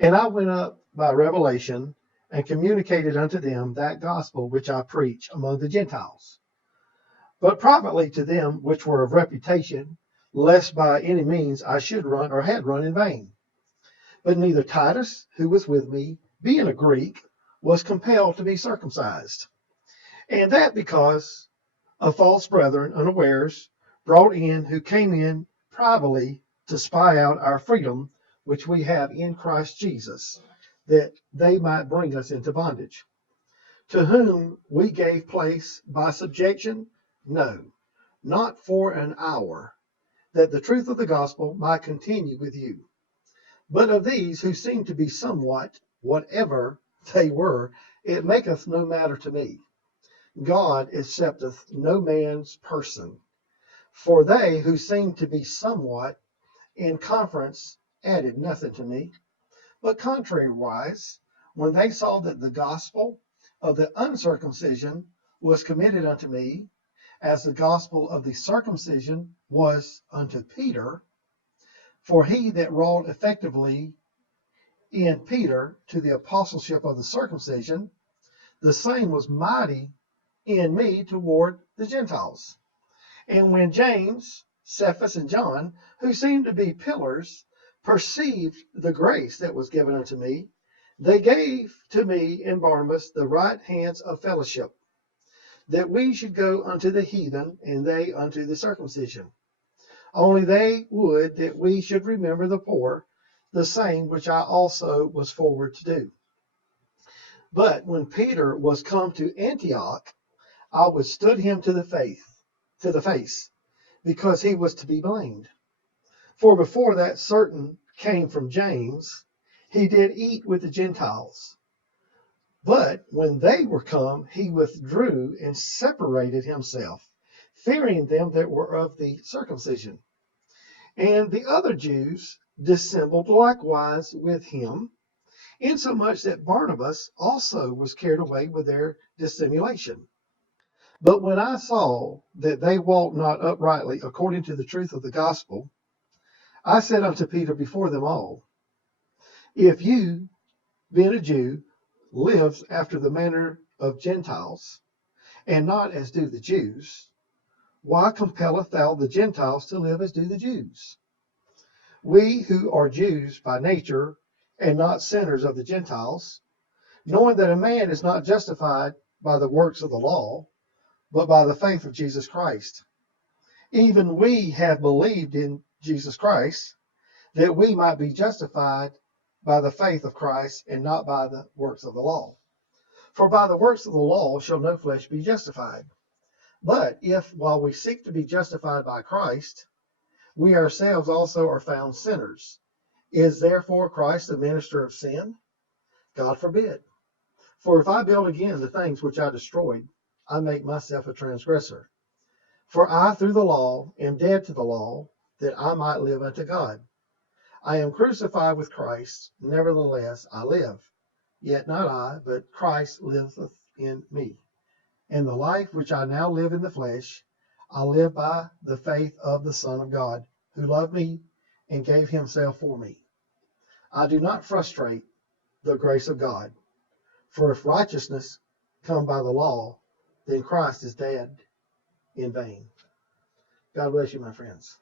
And I went up by revelation and communicated unto them that gospel which I preach among the Gentiles, but privately to them which were of reputation, lest by any means I should run or had run in vain. But neither Titus, who was with me, being a Greek, was compelled to be circumcised, and that because of false brethren unawares brought in, who came in privately to spy out our freedom which we have in Christ Jesus, that they might bring us into bondage. To whom we gave place by subjection? No, not for an hour, that the truth of the gospel might continue with you. But of these who seem to be somewhat, whatever they were, it maketh no matter to me. God accepteth no man's person. For they who seemed to be somewhat in conference added nothing to me, but contrariwise, when they saw that the gospel of the uncircumcision was committed unto me, as the gospel of the circumcision was unto Peter, for he that wrought effectively in Peter to the apostleship of the circumcision, the same was mighty in me toward the Gentiles. And when James, Cephas, and John, who seemed to be pillars, perceived the grace that was given unto me, they gave to me and Barnabas the right hands of fellowship, that we should go unto the heathen, and they unto the circumcision. Only they would that we should remember the poor, the same which I also was forward to do. But when Peter was come to Antioch, I withstood him to the face, because he was to be blamed. For before that certain came from James, he did eat with the Gentiles. But when they were come, he withdrew and separated himself, fearing them that were of the circumcision. And the other Jews dissembled likewise with him, insomuch that Barnabas also was carried away with their dissimulation. But when I saw that they walked not uprightly according to the truth of the gospel, I said unto Peter before them all, if you, being a Jew, live after the manner of Gentiles, and not as do the Jews, why compelleth thou the Gentiles to live as do the Jews? We who are Jews by nature, and not sinners of the Gentiles, knowing that a man is not justified by the works of the law, but by the faith of Jesus Christ. Even we have believed in Jesus Christ, that we might be justified by the faith of Christ, and not by the works of the law. For by the works of the law shall no flesh be justified. But if, while we seek to be justified by Christ, we ourselves also are found sinners, is therefore Christ the minister of sin? God forbid. For if I build again the things which I destroyed, I make myself a transgressor. For I through the law am dead to the law, that I might live unto God. I am crucified with Christ, nevertheless I live. Yet not I, but Christ liveth in me. And the life which I now live in the flesh, I live by the faith of the Son of God, who loved me and gave himself for me. I do not frustrate the grace of God. For if righteousness come by the law, then Christ is dead in vain. God bless you, my friends.